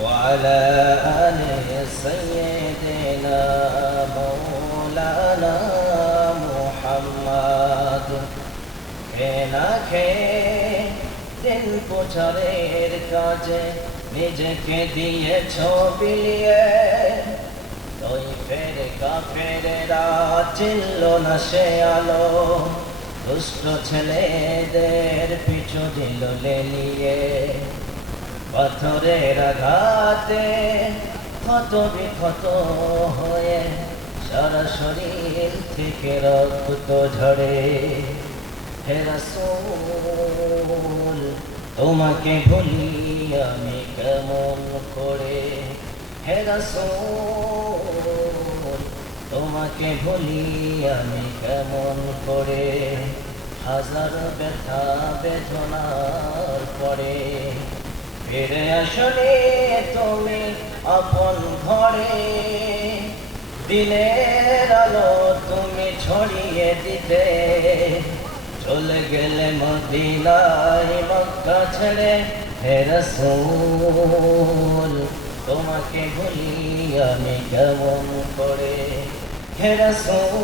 وعلى آل سيدنا مولانا محمد না খেয়ে দিন প্রচারের কাজে নিজেকে দিয়েছ বিলিয়ে ওই ফেরে কাফেরেরা চিনল না সে আলো দুষ্ট ছেলেদের পিছু দিল লেলিয়ে পাথরের আঘাতে ক্ষত বিক্ষত হয়ে সারা শরীর থেকে রক্ত ঝরে হে রাসূল তোমাকে ভুলি আমি কেমন করে হে রাসূল তোমাকে ভুলি আমি কেমন করে হাজার ব্যথা বেদনার পরে ফিরে আসলে তুমি আপন ঘরে দিনের আলো তুমি ছড়িয়ে দিতে চলে গেলে মদিনায় মক্কা ছেড়ে হে রাসূল তোমাকে ভুলি আমি কেমন করে হে রাসূল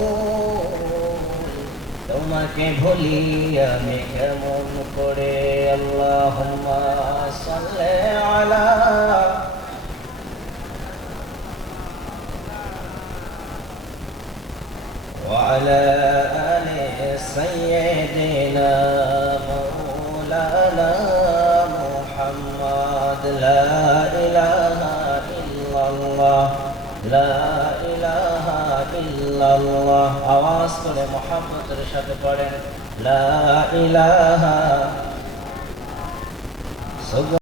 তোমাকে ভুলি আমি কেমন করে আল্লাহুম্মা সাল্লি আলা وعلى آل سيدنا مولانا محمد لا إله إلا الله لا إله إلا الله आवाज করে মুহাম্মদের সাথে পড়েন لا إله